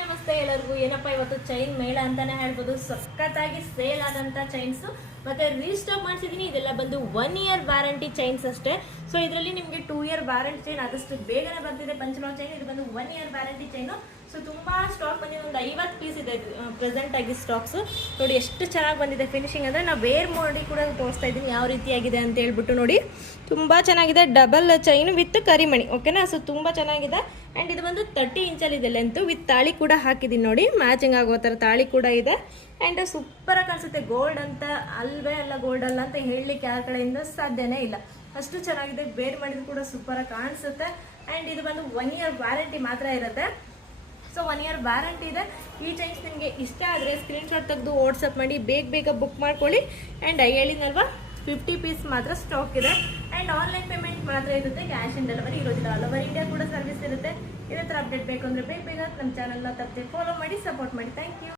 ನಮಸ್ತೆ ಎಲ್ಲರಿಗೂ. ಏನಪ್ಪ ಇವತ್ತು ಚೈನ್ ಮೇಳ ಅಂತಾನೆ ಹೇಳ್ಬೋದು. ಸಖತ್ತಾಗಿ ಸೇಲ್ ಆದಂತ ಚೈನ್ಸ್ ಮತ್ತೆ ರೀಸ್ಟಾಕ್ ಮಾಡಿಸಿದೀನಿ. ಇದೆಲ್ಲ ಬಂದು 1 year ವ್ಯಾರಂಟಿ ಚೈನ್ಸ್ ಅಷ್ಟೇ. ಸೊ ಇದರಲ್ಲಿ ನಿಮಗೆ 2 year ವ್ಯಾರಂಟಿ ಚೈನ್ ಆದಷ್ಟು ಬೇಗನೆ ಬರ್ತಿದೆ. ಪಂಚಲೋಹ ಚೈನ್ ಇದು ಬಂದು 1 year ವ್ಯಾರಂಟಿ ಚೈನು. ಸೊ ತುಂಬಾ ಸ್ಟಾಕ್ ಬಂದಿದೆ, ಒಂದು 50 ಪೀಸ್ ಇದೆ ಪ್ರೆಸೆಂಟ್ ಆಗಿ ಸ್ಟಾಕ್ಸ್. ನೋಡಿ ಎಷ್ಟು ಚೆನ್ನಾಗಿ ಬಂದಿದೆ ಫಿನಿಶಿಂಗ್ ಅಂದರೆ ನಾವು ವೇರ್ ಮಾಡಿ ಕೂಡ ತೋರಿಸ್ತಾ ಇದ್ದೀನಿ ಯಾವ ರೀತಿಯಾಗಿದೆ ಅಂತ ಹೇಳ್ಬಿಟ್ಟು. ನೋಡಿ ತುಂಬಾ ಚೆನ್ನಾಗಿದೆ. ಡಬಲ್ ಚೈನ್ ವಿತ್ ಕರಿಮಣಿ, ಓಕೆನಾ. ಸೊ ತುಂಬಾ ಚೆನ್ನಾಗಿದೆ. ಆ್ಯಂಡ್ ಇದು ಬಂದು 30 ಇಂಚಲ್ಲಿದೆ ಲೆಂತ್ ವಿತ್ ತಾಳಿ ಕೂಡ ಹಾಕಿದ್ದೀನಿ. ನೋಡಿ ಮ್ಯಾಚಿಂಗ್ ಆಗೋ ಥರ ತಾಳಿ ಕೂಡ ಇದೆ. ಆ್ಯಂಡ್ ಸೂಪರಾಗಿ ಕಾಣಿಸುತ್ತೆ. ಗೋಲ್ಡ್ ಅಂತ ಅಲ್ವೇ ಅಲ್ಲ, ಗೋಲ್ಡ್ ಅಲ್ಲ ಅಂತ ಹೇಳಲಿಕ್ಕೆ ಯಾರ ಕಡೆಯಿಂದ ಸಾಧ್ಯನೇ ಇಲ್ಲ, ಅಷ್ಟು ಚೆನ್ನಾಗಿದೆ. ಬೇರ್ ಮಾಡಿದ್ರು ಕೂಡ ಸೂಪರಾಗಿ ಕಾಣಿಸುತ್ತೆ. ಆ್ಯಂಡ್ ಇದು ಬಂದು 1 year ವ್ಯಾರಂಟಿ ಮಾತ್ರ ಇರುತ್ತೆ. ಸೊ 1 year ವ್ಯಾರಂಟಿ ಇದೆ. ಈ ಚೈನ್ಸ್ ನಿಮಗೆ ಇಷ್ಟ ಆದರೆ ಸ್ಕ್ರೀನ್ಶಾಟ್ ತೆಗೆದು ವಾಟ್ಸಪ್ ಮಾಡಿ ಬೇಗ ಬುಕ್ ಮಾಡ್ಕೊಳ್ಳಿ. ಆ್ಯಂಡ್ ಹೇಳಿದ್ನಲ್ವಾ 50 ಪೀಸ್ ಮಾತ್ರ ಸ್ಟಾಕ್ ಇದೆ. ಆ್ಯಂಡ್ ಆನ್ಲೈನ್ ಪೇಮೆಂಟ್ ಮಾತ್ರ ಇರುತ್ತೆ, ಕ್ಯಾಶ್ ಆನ್ ಡೆಲಿವರಿ ಇರೋದಿಲ್ಲ. ಆಲ್ ಓವರ್ ಇಂಡಿಯಾ ಕೂಡ ಸರ್ವಿಸ್ ಇರುತ್ತೆ. ಇದೇ ಥರ ಅಪ್ಡೇಟ್ ಬೇಕು ಅಂದರೆ ಬೇಗ ನಮ್ಮ ಚಾನಲ್ನ ತಪ್ಪದೆ ಫಾಲೋ ಮಾಡಿ, ಸಪೋರ್ಟ್ ಮಾಡಿ. Thank you.